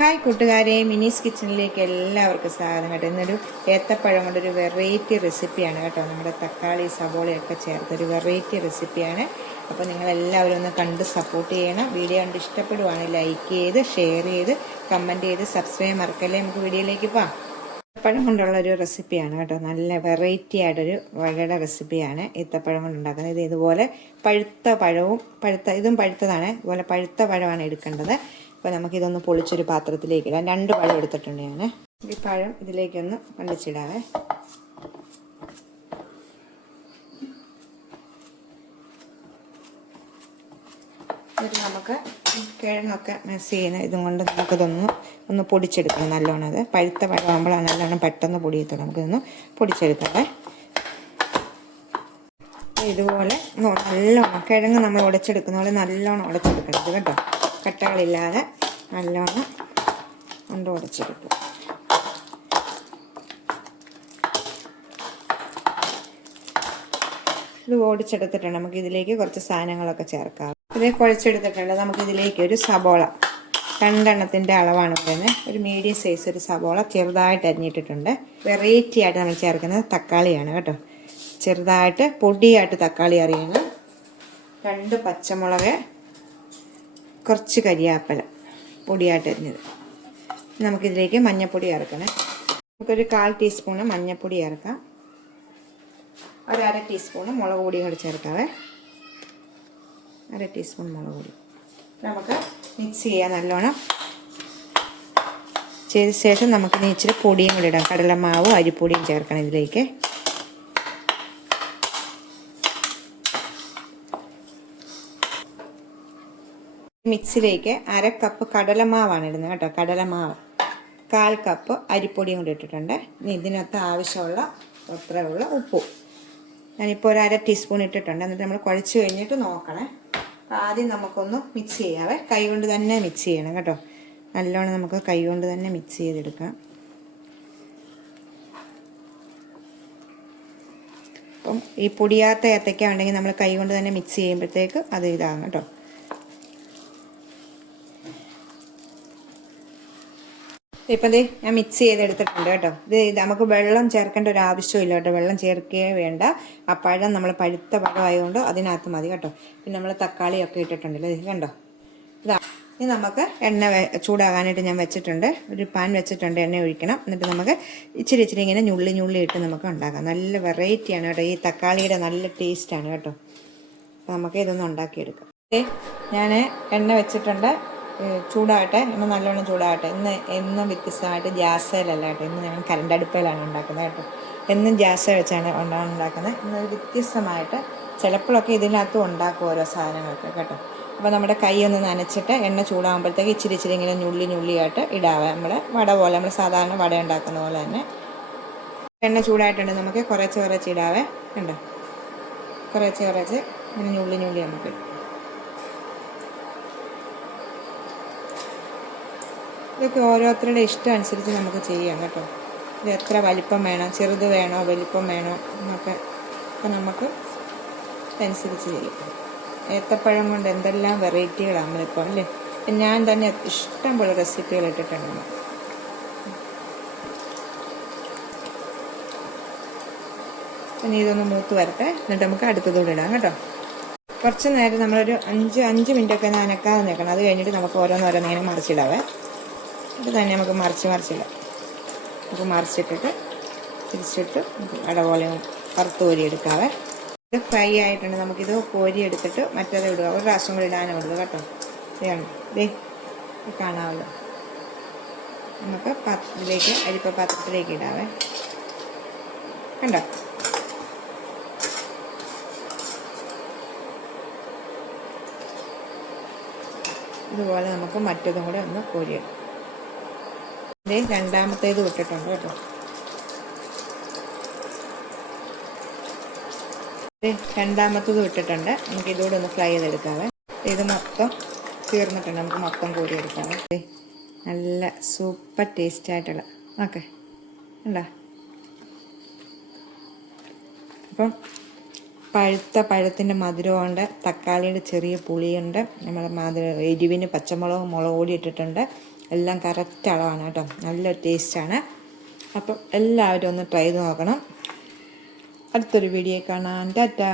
Hi കൂട്ടുകാരെ മിനീസ് കിച്ചണിലേക്ക് എല്ലാവർക്കും സ്വാഗതം കേട്ടോ. ഇന്നൊരു ഏത്തപ്പഴം കൊണ്ടൊരു വെറൈറ്റി റെസിപ്പിയാണ് കേട്ടോ. നമ്മുടെ തക്കാളി സബോളയൊക്കെ ചേർത്തൊരു വെറൈറ്റി റെസിപ്പിയാണ്. അപ്പോൾ നിങ്ങളെല്ലാവരും ഒന്ന് കണ്ട് സപ്പോർട്ട് ചെയ്യണം. വീഡിയോ കണ്ട് ഇഷ്ടപ്പെടുവാണെങ്കിൽ ലൈക്ക് ചെയ്ത് ഷെയർ ചെയ്ത് കമന്റ് ചെയ്ത് സബ്സ്ക്രൈബ് മറക്കല്ലേ? നമുക്ക് വീഡിയോയിലേക്ക് പോവാം. ഏത്തപ്പഴം കൊണ്ടുള്ള ഒരു റെസിപ്പിയാണ് കേട്ടോ. നല്ല വെറൈറ്റി ആയിട്ടൊരു വഴയുടെ റെസിപ്പിയാണ് ഏത്തപ്പഴം കൊണ്ട് ഉണ്ടാക്കുന്നത് ഇത് ഇതുപോലെ പഴുത്ത പഴവും പഴുത്ത ഇതും പഴുത്തതാണ്. ഇതുപോലെ പഴുത്ത പഴമാണ് എടുക്കേണ്ടത്. അപ്പോൾ നമുക്കിതൊന്ന് പൊളിച്ചൊരു പാത്രത്തിലേക്ക് ഇടാം. രണ്ട് പഴം എടുത്തിട്ടുണ്ട് ഞാൻ ഈ പഴം ഇതിലേക്കൊന്ന് കണ്ടിച്ചിടാവേ എന്നിട്ട് നമുക്ക് കിഴങ്ങൊക്കെ മിക്സ് ചെയ്യുന്ന ഇതും കൊണ്ട് നമുക്കിതൊന്ന് ഒന്ന് പൊടിച്ചെടുക്കണം നല്ലോണം അത്. പഴുത്ത പഴമാകുമ്പോഴാണ് നല്ലോണം പെട്ടെന്ന് പൊടിയത്തുള്ളൂ. നമുക്കിതൊന്ന് പൊടിച്ചെടുക്കട്ടെ. ഇതുപോലെ നല്ലോണം കിഴങ്ങ് നമ്മൾ ഉടച്ചെടുക്കുന്ന പോലെ നല്ലോണം ഉടച്ചെടുക്കണം കേട്ടോ. കട്ടകളില്ലാതെ നല്ലോണം കൊണ്ട് ഉടച്ചെടുക്കും ഇത് ഓടിച്ചെടുത്തിട്ടുണ്ട്. നമുക്ക് ഇതിലേക്ക് കുറച്ച് സാധനങ്ങളൊക്കെ ചേർക്കാം. ഇത് കുഴച്ചെടുത്തിട്ടുണ്ട്. നമുക്ക് ഇതിലേക്ക് ഒരു സബോള. രണ്ടെണ്ണത്തിന്റെ അളവാണ് പറയുന്നത് ഒരു മീഡിയം സൈസ് ഒരു സബോള ചെറുതായിട്ട് അരിഞ്ഞിട്ടിട്ടുണ്ട്. വെറൈറ്റി ആയിട്ട് നമ്മൾ ചേർക്കുന്നത് തക്കാളിയാണ് കേട്ടോ. ചെറുതായിട്ട് പൊടിയായിട്ട് തക്കാളി അറിയണം രണ്ട് പച്ചമുളക് കുറച്ച് കരിയാപ്പല പൊടിയായിട്ട് അരിഞ്ഞത്. നമുക്കിതിലേക്ക് മഞ്ഞപ്പൊടി ചേർക്കണേ. നമുക്കൊരു കാൽ ടീസ്പൂണ് മഞ്ഞപ്പൊടി ചേർക്കാം. ഒരു അര ടീസ്പൂണ് മുളക് പൊടിയും കൂടി ചേർക്കാവേ. അര ടീസ്പൂൺ മുളക് പൊടി. നമുക്ക് മിക്സ് ചെയ്യാം നല്ലോണം. ചെയ്ത ശേഷം നമുക്കിനി ഇച്ചിരി പൊടിയും കൂടി ഇടാം. കടലമാവും അരിപ്പൊടിയും ചേർക്കണം ഇതിലേക്ക്. മിക്സിലേക്ക് അര കപ്പ് കടലമാവാണ് ഇടുന്നത് കേട്ടോ. കടലമാവ്. കാൽ കപ്പ് അരിപ്പൊടിയും കൂടി ഇട്ടിട്ടുണ്ട്. ഇനി ഇതിനകത്ത് ആവശ്യമുള്ള അത്രയുള്ള ഉപ്പും. ഞാനിപ്പോൾ ഒരു അര ടീസ്പൂൺ ഇട്ടിട്ടുണ്ട്. എന്നിട്ട് നമ്മൾ കുഴച്ച് കഴിഞ്ഞിട്ട് നോക്കണേ. ആദ്യം നമുക്കൊന്ന് മിക്സ് ചെയ്യാവേ. കൈ കൊണ്ട് തന്നെ മിക്സ് ചെയ്യണം കേട്ടോ. നല്ലോണം നമുക്ക് കൈ കൊണ്ട് തന്നെ മിക്സ് ചെയ്തെടുക്കാം. അപ്പം ഈ പൊടിയാത്ത ഏത്തയ്ക്ക ഉണ്ടെങ്കിൽ നമ്മൾ കൈ കൊണ്ട് തന്നെ മിക്സ് ചെയ്യുമ്പോഴത്തേക്ക് അത് ഇതാകും കേട്ടോ. ഇപ്പം ദേ ഞാൻ മിക്സ് ചെയ്തെടുത്തിട്ടുണ്ട് കേട്ടോ. ഇത് ഇത് നമുക്ക് വെള്ളം ചേർക്കേണ്ട ഒരു ആവശ്യമില്ല കേട്ടോ. വെള്ളം ചേർക്കുകയേ വേണ്ട. ആ പഴം നമ്മൾ പഴുത്ത പഴമായതുകൊണ്ട് അതിനകത്ത് മതി കേട്ടോ. പിന്നെ നമ്മൾ തക്കാളിയൊക്കെ ഇട്ടിട്ടുണ്ടല്ലോ. ഇത് കണ്ടോ? ഇതാ. ഇനി നമുക്ക് എണ്ണ ചൂടാകാനായിട്ട് ഞാൻ വെച്ചിട്ടുണ്ട്. ഒരു പാൻ വെച്ചിട്ടുണ്ട്. എണ്ണ ഒഴിക്കണം. എന്നിട്ട് നമുക്ക് ഇച്ചിരി ഇച്ചിരി ഇങ്ങനെ ഞുള്ളി ഞുള്ളി ഇട്ട് നമുക്ക് ഉണ്ടാക്കാം. നല്ല വെറൈറ്റിയാണ് കേട്ടോ. ഈ തക്കാളിയുടെ നല്ല ടേസ്റ്റാണ് കേട്ടോ. നമുക്ക് ഇതൊന്ന് ഉണ്ടാക്കിയെടുക്കാം. ഞാൻ എണ്ണ വെച്ചിട്ടുണ്ട്. ചൂടാകട്ടെ. ഇന്ന് നല്ലോണം ചൂടാകട്ടെ. ഇന്ന് എന്നും വ്യത്യസ്തമായിട്ട് ഗ്യാസേലല്ല കേട്ടോ. ഇന്ന് ഞങ്ങൾ കരണ്ട് അടുപ്പയിലാണ് ഉണ്ടാക്കുന്നത് കേട്ടോ. എന്നും ഗ്യാസ് വെച്ചാണ് ഉണ്ടാക്കുന്നത്. ഇന്ന് വ്യത്യസ്തമായിട്ട് ചിലപ്പോഴൊക്കെ ഇതിനകത്തും ഉണ്ടാക്കും ഓരോ സാധനങ്ങളൊക്കെ കേട്ടോ. അപ്പോൾ നമ്മുടെ കൈ ഒന്ന് നനച്ചിട്ട് എണ്ണ ചൂടാകുമ്പോഴത്തേക്ക് ഇച്ചിരി ഇച്ചിരി ഇങ്ങനെ ഞുള്ളി ഞുള്ളിയായിട്ട് ഇടാവ. നമ്മൾ വട പോലെ നമ്മൾ സാധാരണ വട ഉണ്ടാക്കുന്ന പോലെ തന്നെ എണ്ണ ചൂടായിട്ടുണ്ട് നമുക്ക് കുറച്ച് കുറച്ച് ഇടാവേ. കണ്ടോ? കുറച്ച് കുറച്ച് ഇങ്ങനെ ഞുള്ളി ഞുള്ളി നമുക്ക് ഇതൊക്കെ ഓരോരുത്തരുടെ ഇഷ്ടം അനുസരിച്ച് നമുക്ക് ചെയ്യാം കേട്ടോ. ഇത് എത്ര വലിപ്പം വേണം ചെറുത് വേണോ വലിപ്പം വേണോ എന്നൊക്കെ അപ്പം നമുക്ക് അനുസരിച്ച് ചെയ്യാം. ഏത്തപ്പഴം കൊണ്ട് എന്തെല്ലാം വെറൈറ്റികളാണ് നമ്മളിപ്പോൾ അല്ലേ? ഞാൻ തന്നെ ഇഷ്ടം പോലെ റെസിപ്പികൾ ഇട്ടിട്ടുണ്ട് ഇനി ഇതൊന്ന് മൂത്ത് വരട്ടെ. എന്നിട്ട് നമുക്ക് അടുത്തതോടെ ഇടാം കേട്ടോ. കുറച്ച് നേരം നമ്മളൊരു അഞ്ച് അഞ്ച് മിനിറ്റൊക്കെ നനക്കാതെ നിൽക്കണം. അത് കഴിഞ്ഞിട്ട് നമുക്ക് ഓരോന്നോരോന്ന് നേരം മറിച്ചിടാവേ. ഇത് തന്നെ നമുക്ക് മറിച്ച് മറിച്ചിടാം. നമുക്ക് മറിച്ചിട്ടിട്ട് തിരിച്ചിട്ട് നമുക്ക് അടപോലെ വറുത്ത് കോരി എടുക്കാവേ ഇത് ഫ്രൈ ആയിട്ടുണ്ട്. നമുക്കിത് കോരി എടുത്തിട്ട് മറ്റേത് ഇടുക. ഒരു പ്രാവശ്യം കൂടി ഇടാനും ഇടുക കേട്ടോ. ഇതാണ് ദേ കാണാമല്ലോ. നമുക്ക് പാത്രത്തിലേക്ക് അരിപ്പ പാത്രത്തിലേക്ക് ഇടാവേ. കണ്ടോ? ഇതുപോലെ നമുക്ക് മറ്റതും കൂടെ ഒന്ന് കോരിയിടാം ഇത് രണ്ടാമത്തേത് വിട്ടിട്ടുണ്ട് കേട്ടോ. രണ്ടാമത്തത് വിട്ടിട്ടുണ്ട്. നമുക്ക് ഇതുകൂടെ ഒന്ന് ഫ്രൈ ചെയ്തെടുക്കാവേ. ഇത് മൊത്തം തീർന്നിട്ടുണ്ട്. നമുക്ക് മൊത്തം കോരി എടുക്കാവേ നല്ല സൂപ്പർ ടേസ്റ്റ് ആയിട്ടുള്ള. ഓക്കെ ഉണ്ടോ അപ്പം പഴുത്ത പഴത്തിന്റെ മധുരമുണ്ട് തക്കാളിയുടെ ചെറിയ പുളിയുണ്ട്. നമ്മൾ മധുര എരിവിന് പച്ചമുളകും മുളക് പൊടി ഇട്ടിട്ടുണ്ട്. എല്ലാം കറക്റ്റ് അളവാണ് കേട്ടോ. നല്ലൊരു ടേസ്റ്റാണ് അപ്പം എല്ലാവരും ഒന്ന് ട്രൈ ചെയ്ത് നോക്കണം. അടുത്തൊരു വീഡിയോ കാണാൻ ടാറ്റാ.